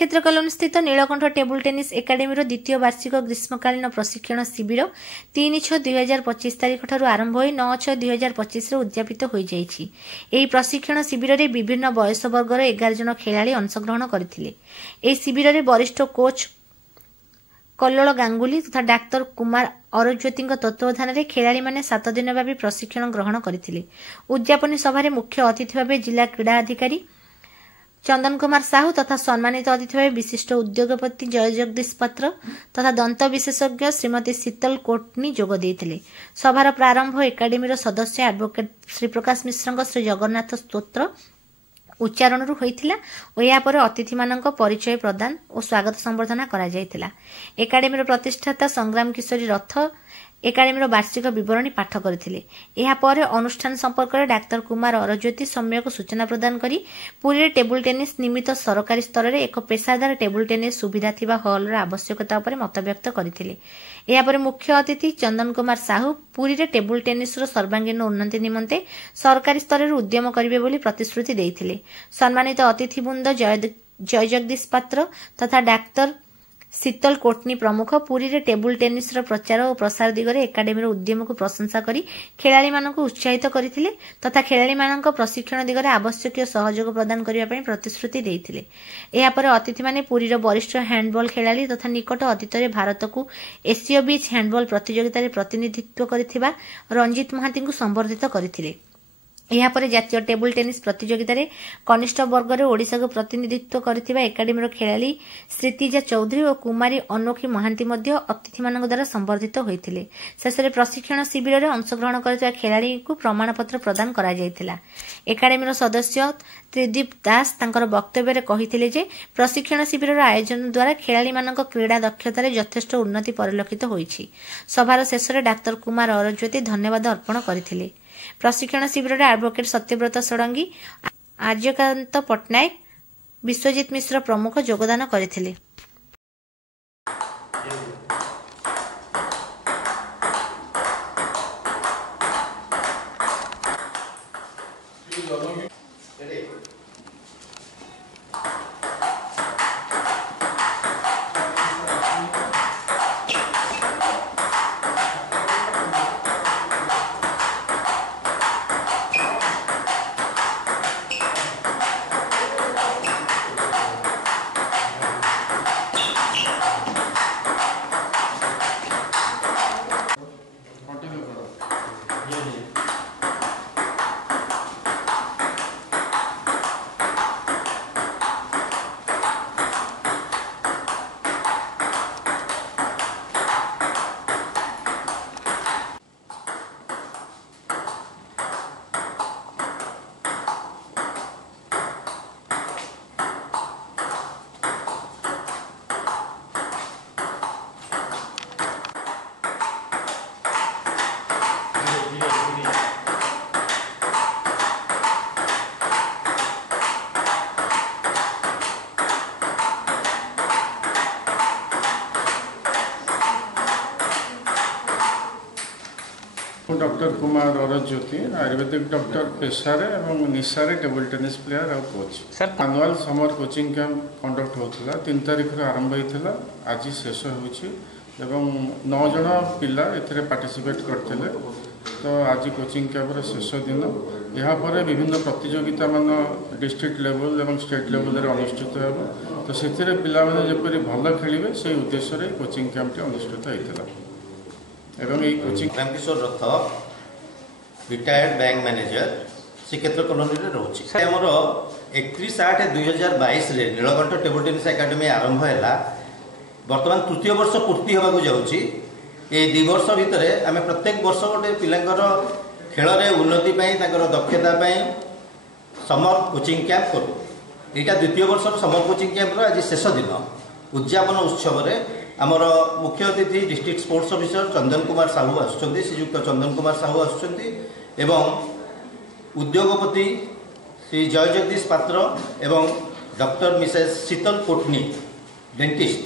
क्षेत्र कलोनी स्थित Neelkanth table tennis academy द्वितीय वार्षिक ग्रीष्मकालीन प्रशिक्षण शिविर 3/6/2025 तारीख ठारू आरंभ हो 9/6/2025 उद्यापित हो जाइछि। एही प्रशिक्षण शिविर में विभिन्न बयस वर्गर 11 जन खेलाड़ी अंशग्रहण करथिले। एही शिविर में वरिष्ठ कोच कल्लोल गांगुली तथा डाक्तर कुमार अरज्योति तत्वावधान में खेलाड़ी माने 7 दिन व्यापी प्रशिक्षण ग्रहण करथिले। उद्यापनी सभारे मुख्य अतिथि भाव जिला क्रीड़ा अधिकारी चंदन कुमार साहू तथा सम्मानित अतिथि भाव विशिष्ट उद्योगपति जय जगदीश पात्र तथा दंत विशेषज्ञ श्रीमती शीतल कोटनी जोग देइथिले। सभार प्रारंभ एकाडेमी सदस्य एडवोकेट श्री प्रकाश मिश्र श्री जगन्नाथ स्तोत्र उच्चारण होइथिला और या पर अतिथि मानक परिचय प्रदान और स्वागत संबर्धना करा जायतिला। एकाडेमी प्रतिष्ठाता संग्राम किशोरी रथ एकाडेमी वार्षिक विवरणी पाठ करथिले। एहा पर अनुष्ठान संपर्क में डाक्तर कुमार अरज्योति सम्यक सूचना प्रदान करी पुरी टेबुल टेनिस निमित्त सरकारी स्तर में एक पेशादार टेबुल टेनिस सुविधा थिबा हॉल आवश्यकता पर मत व्यक्त करथिले। एहा पर मुख्य अतिथि चंदन कुमार साहू पुरी टेबुल टेनिस सर्वांगीन उन्नति निमंते सरकारी स्तर में उद्यम करिवे बोली प्रतिश्रुति देइथिले। सम्मानित अतिथिवृंद जय जगदीश पात्र तथा डाक्तर शीतल कोटनी प्रमुख पुरी टेबुल टेनिस प्रचार और प्रसार दिगरे एकाडेमी उद्यम को प्रशंसा करी खेलाड़ी मानक उत्साहित करथिले तथा खेलाड़ी मानक प्रशिक्षण दिगरे आवश्यक सहयोग प्रदान करने ପାଇଁ प्रतिश्रुति देइथिले। एहा पर अतिथि माने पुरी वरिष्ठ हैंडबॉल खेलाड़ी तथा निकट अतीत में भारत को एशिया बीच हैंडबॉल प्रतियोगिता प्रतिनिधित्व करथिबा रंजित महांती को संबर्धित करथिले। यहाँ पर जातीय टेबुल टेनिस प्रतियोगिता कनिष्ठ वर्ग में ओडिशा को प्रतिनिधित्व करथिबा एकाडेमी खेलाड़ी श्रीतिजा चौधरी और कुमारी अनोखी महांती अतिथि मान द्वारा संबर्धित होइथिले। शेष में प्रशिक्षण शिविर में अंशग्रहण करथिबा खेलाड़ी को प्रमाणपत्र प्रदान करा जायतिला। एकाडेमी सदस्य त्रिदीप दास तांकर वक्तव्य कहिथिले जे प्रशिक्षण शिविर आयोजन द्वारा खेलाड़ी मानक क्रीड़ा दक्षतार यथेष्ट उन्नति परिलक्षित होइछि। सभार शेष में डाक्तर कुमार अरज्योति धन्यवाद अर्पण करथिले। प्रशिक्षण शिविर में एडवोकेट सत्यव्रत षडंगी आर्यकांत पट्टनायक विश्वजीत मिश्र प्रमुख योगदान करथिले। डॉक्टर कुमार अरज्योति आयुर्वेदिक डॉक्टर पेशारे एवं निशारे टेबल टेनिस प्लेयर और coach annual summer coaching camp conduct होता 3 तारीख आरंभ होता आज शेष हो 9 जन पिला पार्टिसिपेट करते। तो आज कोचिंग कैंपर शेष दिन यहाँ विभिन्न प्रतियोगिता मान डिस्ट्रिक्ट लेवल और स्टेट लेवल अनुष्ठित हो। तो से पाने जपरी भल खेलें से उद्देश्य कोचिंग कैंपटी अनुष्ठित होता एवं यही कोचिंग राम किशोर रथ रिटायर्ड बैंक मैनेजर श्रीक्षेत्र कॉलोनी रे रोची हमर 31/8/2022 रे नीलकंठ टेबल टेनिस एकेडमी आरंभ हैला। वर्तमान तृतीय वर्ष पूर्ति होबाकू जाउची। ए 2 वर्ष भितर आमे प्रत्येक वर्ष गोटे पिलांकर खेल रे उन्नति पई ताकर दक्षता पई समर कोचिंग कैंप करू। एटा द्वितीय वर्ष समर कोचिंग कैंप रो आज शेष दिन उद्यापन उत्सव रे आमर मुख्य अतिथि district sports officer Chandan Kumar Sahu आसुचंदी श्रीयुक्त चंदन कुमार साहू आसुचंदी एवं उद्योगपति श्री जय जगदीश पात्र एवं डॉक्टर मिसेस शीतल कोटनी डेंटिस्ट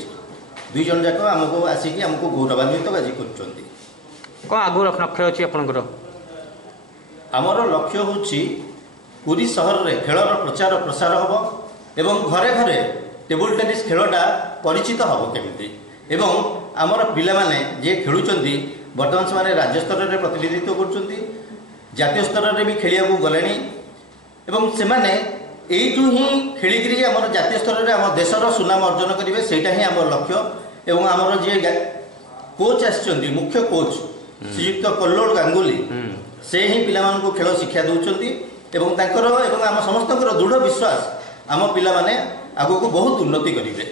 2 जन जाक आमको आसिकी आमको गौरवान्वित आज करछंती। को आगु लक्ष्य अछि आपनकर? आमर लक्ष्य होछि पुरी सहर रे खेलर प्रचार प्रसार हबो एवं घरे घरे टेबल टेनिस खेलटा परिचित हम केमिति एवं आमर पिलामाने जे खेलुचंती वर्तमान से राज्य स्तर में प्रतिनिधित्व कर जातीय स्तर में भी खेलिया गले एवं से यू ही खेलिकी आम जातीय स्तर में आम देशर सुनाम अर्जन करेंगे सेटा ही आम लक्ष्य एवं आमर जे कोच आसचंती मुख्य कोच श्रीयुक्त कल्लोल गांगुली से ही पिलामानकु खेल शिक्षा दौरान एवं आम समस्त दृढ़ विश्वास आम पिला माने आगो को बहुत उन्नति करेंगे।